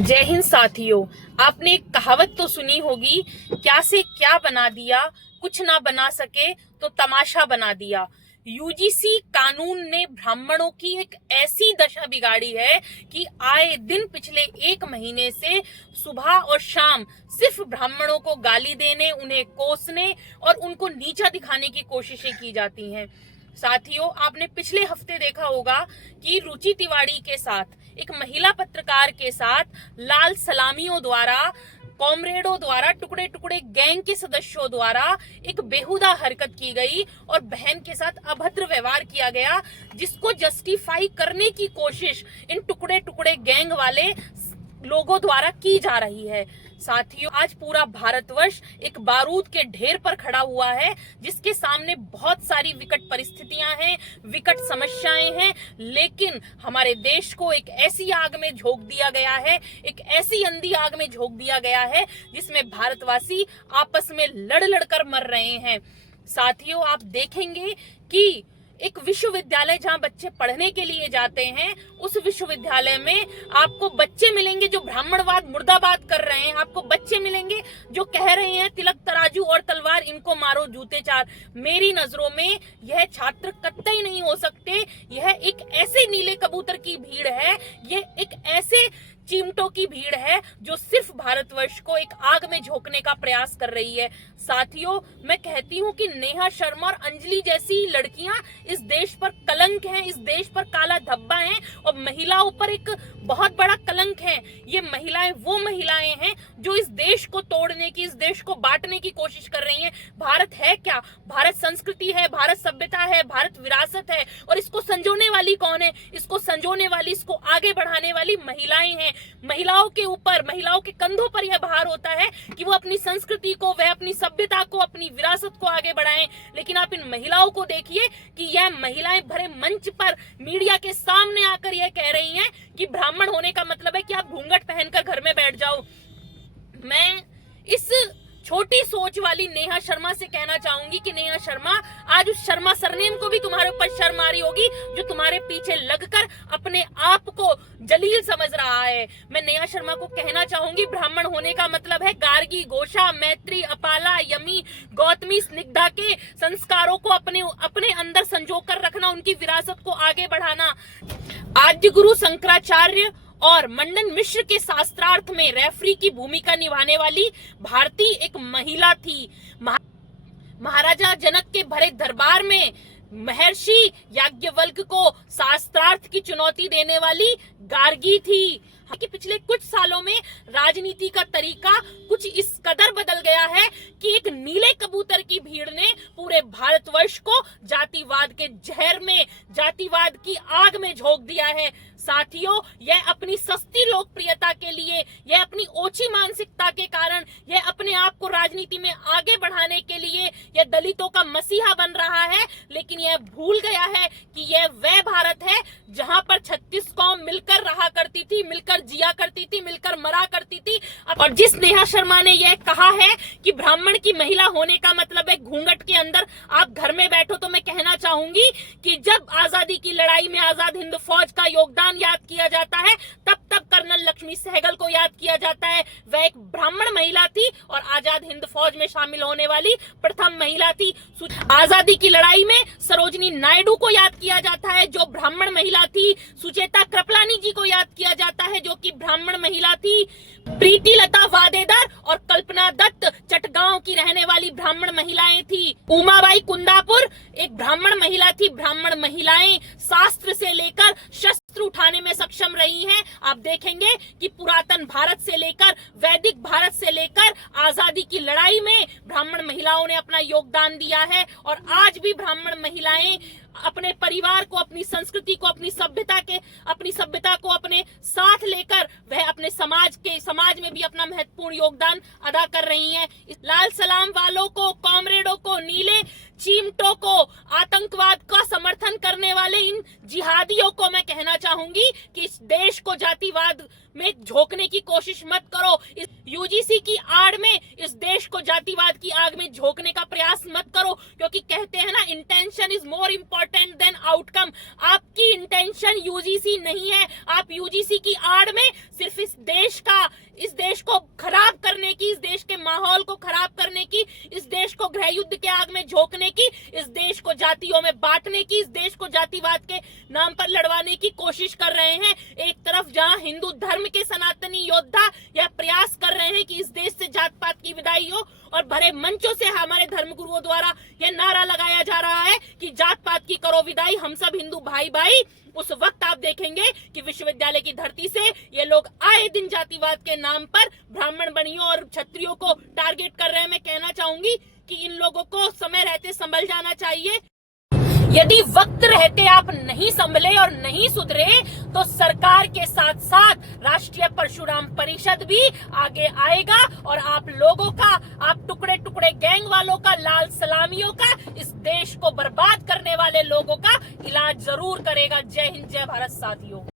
जय हिंद साथियों। आपने एक कहावत तो सुनी होगी, क्या से क्या बना दिया, कुछ ना बना सके तो तमाशा बना दिया। यूजीसी कानून ने ब्राह्मणों की एक ऐसी दशा बिगाड़ी है कि आए दिन पिछले एक महीने से सुबह और शाम सिर्फ ब्राह्मणों को गाली देने, उन्हें कोसने और उनको नीचा दिखाने की कोशिशें की जाती हैं। साथियों, आपने पिछले हफ्ते देखा होगा कि रुचि तिवारी के साथ, एक महिला पत्रकार के साथ लाल सलामियों द्वारा, कॉमरेडों द्वारा, टुकड़े टुकड़े गैंग के सदस्यों द्वारा एक बेहुदा हरकत की गई और बहन के साथ अभद्र व्यवहार किया गया, जिसको जस्टिफाई करने की कोशिश इन टुकड़े टुकड़े गैंग वाले लोगों द्वारा की जा रही है। साथियों, आज पूरा भारतवर्ष एक बारूद के ढेर पर खड़ा हुआ है, जिसके सामने बहुत सारी विकट परिस्थितियां हैं, विकट समस्याएं हैं, लेकिन हमारे देश को एक ऐसी आग में झोंक दिया गया है, एक ऐसी अंधी आग में झोंक दिया गया है जिसमें भारतवासी आपस में लड़ लड़कर मर रहे हैं। साथियों, आप देखेंगे कि एक विश्वविद्यालय जहां बच्चे पढ़ने के लिए जाते हैं, उस विश्वविद्यालय में आपको बच्चे मिलेंगे जो ब्राह्मणवाद मुर्दाबाद कर रहे हैं। आपको बच्चे मिलेंगे जो कह रहे हैं तिलक तराजू और तलवार, इनको मारो जूते चार। मेरी नजरों में यह छात्र कतई नहीं हो सकते। यह एक ऐसे नीले कबूतर की भीड़ है, ये एक ऐसे चिमटों की भीड़ है जो सिर्फ भारतवर्ष को एक आग में झोंकने का प्रयास कर रही है। साथियों, मैं कहती हूँ कि नेहा शर्मा और अंजलि जैसी लड़कियां इस देश पर कलंक हैं, इस देश पर काला धब्बा हैं और महिलाओं पर एक बहुत बड़ा कलंक है। ये महिलाएं वो महिलाएं हैं जो इस देश को तोड़ने की, इस देश को बांटने की कोशिश कर रही हैं। भारत है क्या? भारत संस्कृति है, भारत सभ्यता है, भारत विरासत है, और इसको संजोने वाली कौन है? इसको संजोने वाली, इसको आगे बढ़ाने वाली महिलाएं हैं। महिलाओं के ऊपर, महिलाओं के कंधों पर यह भार होता है कि वो अपनी संस्कृति को, वह अपनी सभ्यता को, अपनी विरासत को आगे बढ़ाएं। लेकिन आप इन महिलाओं को देखिए कि यह महिलाएं भरे मंच पर मीडिया के सामने आकर यह कह रही हैं कि ब्राह्मण होने का मतलब है कि आप घूंघट पहनकर घर में बैठ जाओ। मैं इस छोटी सोच वाली नेहा शर्मा से कहना चाहूंगी कि नेहा शर्मा, आज उस शर्मा सरनेम को भी तुम्हारे ऊपर शर्म आ रही होगी जो तुम्हारे पीछे लगकर अपने आप को जलील समझ रहा है। मैं नेहा शर्मा को कहना चाहूंगी, ब्राह्मण होने का मतलब है गार्गी, घोषा, मैत्री, अपाला, यमी, गौतमी, स्निग्धा के संस्कारों को अपने अंदर संजोकर रखना, उनकी विरासत को आगे बढ़ाना। आद्य गुरु शंकराचार्य और मंडन मिश्र के शास्त्रार्थ में रेफरी की भूमिका निभाने वाली भारती एक महिला थी। महाराजा जनक के भरे दरबार में महर्षि याज्ञवल्क्य को शास्त्रार्थ की चुनौती देने वाली गार्गी थी। कि पिछले कुछ सालों में राजनीति का तरीका कुछ इस कदर बदल गया है कि एक नीले कबूतर की भीड़ ने पूरे भारतवर्ष को जातिवाद के जहर में, जातिवाद की आग में झोंक दिया है। साथियों, यह अपनी सस्ती लोकप्रियता के लिए, यह अपनी ओछी मानसिकता के कारण, यह अपने आप को राजनीति में आगे बढ़ाने के लिए यह दलितों का मसीहा बन रहा है। लेकिन यह भूल गया है कि यह वह भारत है जहां पर 36 कौम मिलकर रहा करती थी, मिलकर जिया करती थी, मिलकर मरा करती थी। और जिस नेहा शर्मा ने यह कहा है कि ब्राह्मण की महिला होने का मतलब है घूंघट के अंदर आप घर में बैठो, तो मैं कहना चाहूंगी कि जब आजादी की लड़ाई में आजाद हिंद फौज का योगदान याद किया जाता है, तब कर्नल लक्ष्मी सहगल को याद किया जाता है। वह एक ब्राह्मण महिला थी और आजाद हिंद फौज में शामिल होने वाली प्रथम महिला थी। आजादी की लड़ाई में सरोजिनी नायडू को याद किया जाता है जो ब्राह्मण महिला थी। सुचेता कृपलानी जी को याद किया जाता है जो कि ब्राह्मण महिला थी। प्रीति लता वाडेदार और कल्पना दत्त चटगांव की रहने वाली ब्राह्मण महिलाएं थी। उमाबाई कुंदापुर एक ब्राह्मण महिला थी। ब्राह्मण महिलाएं शास्त्र से लेकर शस्त्र उठाने में सक्षम रही हैं। आप देखेंगे कि पुरातन भारत से लेकर, वैदिक भारत से लेकर आजादी की लड़ाई में ब्राह्मण महिलाओं ने अपना योगदान दिया है। और आज भी ब्राह्मण महिलाएं अपने परिवार को, अपनी संस्कृति को, अपनी सभ्यता को अपने साथ लेकर वह अपने समाज में भी अपना महत्वपूर्ण योगदान अदा कर रही हैं। लाल सलाम वालों को, कॉमरेडों को, नीले चीमटों को, आतंकवाद का समर्थन करने वाले इन जिहादियों को मैं कहना चाहूंगी कि इस देश को जातिवाद में झोंकने की कोशिश मत करो। इस यूजीसी की आड़ में इस देश को जातिवाद की आग में झोंकने का प्रयास मत करो, क्योंकि कहते हैं ना, intention is more important then outcome. आपकी इंटेंशन यूजीसी नहीं है। आप यूजीसी की आड़ में सिर्फ इस देश का रखने की, इस देश को जातिवाद के नाम पर लड़वाने की कोशिश कर रहे हैं। एक तरफ जहां हिंदू धर्म के सनातनी योद्धा यह प्रयास कर रहे हैं कि इस देश से जात पात की विदाई हो, और भरे मंचों से हमारे धर्मगुरुओं द्वारा यह नारा लगाया जा रहा है कि जात पात की करो विदाई, हम सब हिंदू भाई भाई। उस वक्त आप देखेंगे कि विश्वविद्यालय की धरती से ये लोग आए दिन जातिवाद के नाम पर ब्राह्मण बनियों और क्षत्रियों को टारगेट कर रहे हैं। मैं कहना चाहूंगी कि इन लोगों को समय रहते संभल जाना चाहिए। यदि वक्त रहते आप नहीं संभले और नहीं सुधरे तो सरकार के साथ साथ राष्ट्रीय परशुराम परिषद भी आगे आएगा और आप लोगों का, आप टुकड़े टुकड़े गैंग वालों का, लाल सलामियों का, इस देश को बर्बाद करने वाले लोगों का इलाज जरूर करेगा। जय हिंद, जय भारत साथियों।